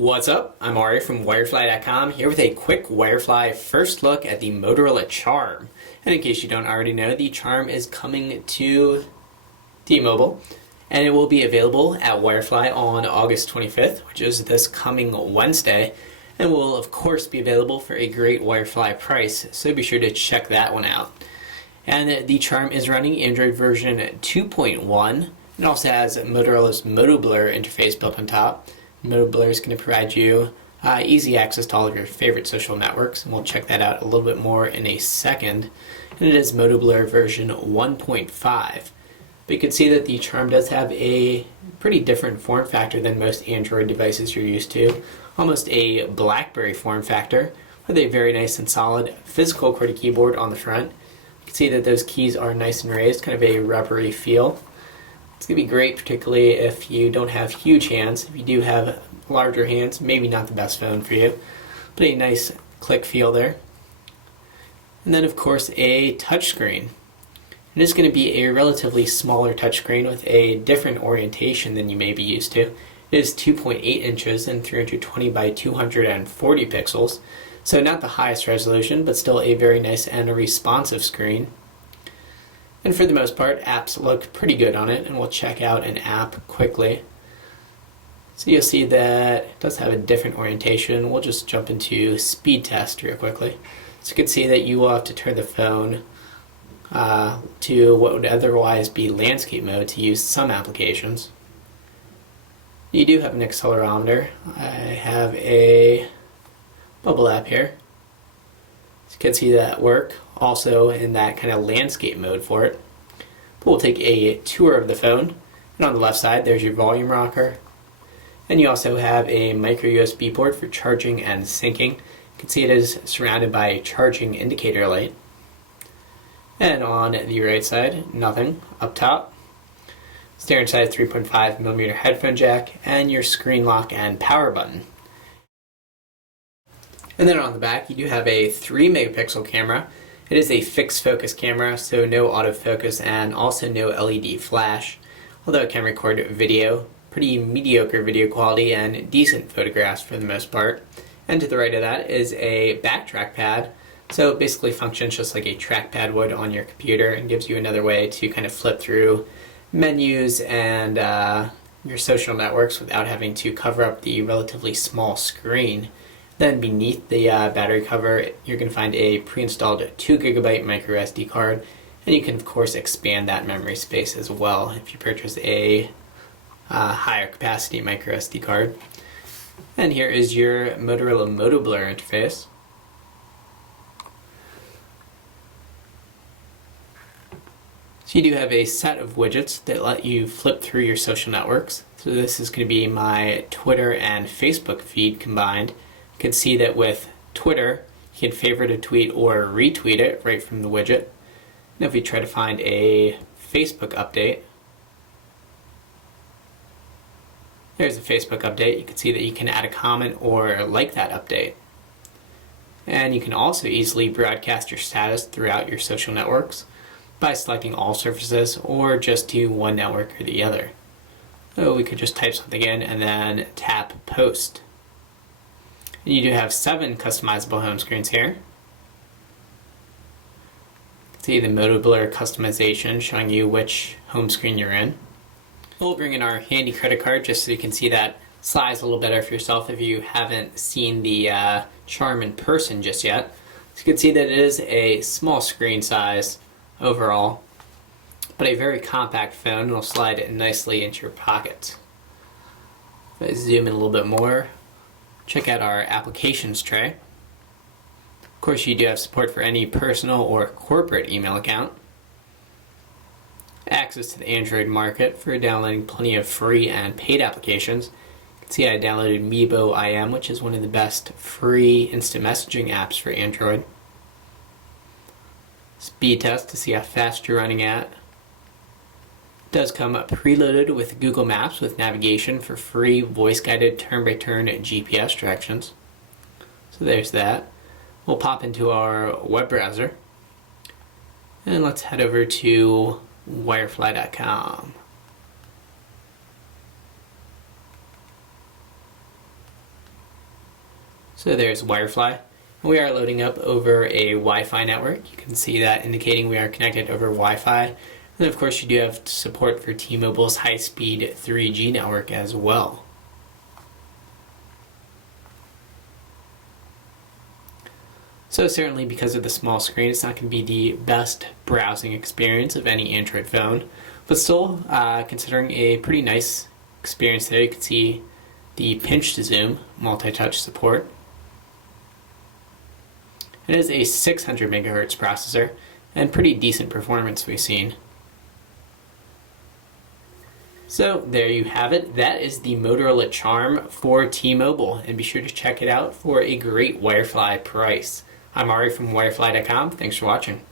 What's up? I'm Ari from Wirefly.com here with a quick Wirefly first look at the Motorola Charm. And in case you don't already know, the Charm is coming to T-Mobile and it will be available at Wirefly on August 25th, which is this coming Wednesday, and will of course be available for a great Wirefly price, so be sure to check that one out. And the Charm is running Android version 2.1 and also has Motorola's Motoblur interface built on top. Motoblur is going to provide you easy access to all of your favorite social networks, and we'll check that out a little bit more in a second. And it is Motoblur version 1.5. But you can see that the Charm does have a pretty different form factor than most Android devices you're used to. Almost a BlackBerry form factor with a very nice and solid physical QWERTY keyboard on the front. You can see that those keys are nice and raised, kind of a rubbery feel. It's going to be great, particularly if you don't have huge hands. If you do have larger hands, maybe not the best phone for you, but a nice click feel there. And then, of course, a touchscreen. It is going to be a relatively smaller touchscreen with a different orientation than you may be used to. It is 2.8 inches and 320 by 240 pixels, so not the highest resolution, but still a very nice and a responsive screen. And for the most part, apps look pretty good on it, and we'll check out an app quickly. So you'll see that it does have a different orientation. We'll just jump into speed test real quickly. So you can see that you will have to turn the phone to what would otherwise be landscape mode to use some applications. You do have an accelerometer. I have a bubble app here. So you can see that work also in that kind of landscape mode for it. But we'll take a tour of the phone, and on the left side there's your volume rocker, and you also have a micro USB port for charging and syncing. You can see it is surrounded by a charging indicator light. And on the right side, nothing. Up top, standard size 3.5mm headphone jack, and your screen lock and power button. And then on the back, you do have a 3-megapixel camera. It is a fixed focus camera, so no autofocus and also no LED flash, although it can record video. Pretty mediocre video quality and decent photographs for the most part. And to the right of that is a back trackpad, so it basically functions just like a trackpad would on your computer and gives you another way to kind of flip through menus and your social networks without having to cover up the relatively small screen. Then beneath the battery cover, you're going to find a pre-installed 2GB micro SD card, and you can of course expand that memory space as well if you purchase a higher capacity micro SD card. And here is your Motorola Motoblur interface. So you do have a set of widgets that let you flip through your social networks. So this is going to be my Twitter and Facebook feed combined. You can see that with Twitter, you can favorite a tweet or retweet it right from the widget. And if we try to find a Facebook update, there's a Facebook update. You can see that you can add a comment or like that update. And you can also easily broadcast your status throughout your social networks by selecting all surfaces or just to one network or the other. So we could just type something in and then tap post. And you do have 7 customizable home screens here. See the Motoblur customization showing you which home screen you're in. We'll bring in our handy credit card just so you can see that slides a little better for yourself if you haven't seen the Charm in person just yet. So you can see that it is a small screen size overall, but a very compact phone. It'll slide it nicely into your pocket. If I zoom in a little bit more, check out our applications tray. Of course, you do have support for any personal or corporate email account. Access to the Android market for downloading plenty of free and paid applications. You can see I downloaded Meebo IM, which is one of the best free instant messaging apps for Android. Speed test to see how fast you're running at. It does come preloaded with Google Maps with navigation for free voice-guided turn-by-turn GPS directions. So there's that. We'll pop into our web browser and let's head over to Wirefly.com. So there's Wirefly. We are loading up over a Wi-Fi network. You can see that indicating we are connected over Wi-Fi. And of course you do have support for T-Mobile's high-speed 3G network as well. So certainly because of the small screen, it's not going to be the best browsing experience of any Android phone, but still considering a pretty nice experience there. You can see the pinch to zoom multi-touch support. It is a 600 megahertz processor and pretty decent performance we've seen. So there you have it. That is the Motorola Charm for T-Mobile, and be sure to check it out for a great Wirefly price. I'm Ari from Wirefly.com. Thanks for watching.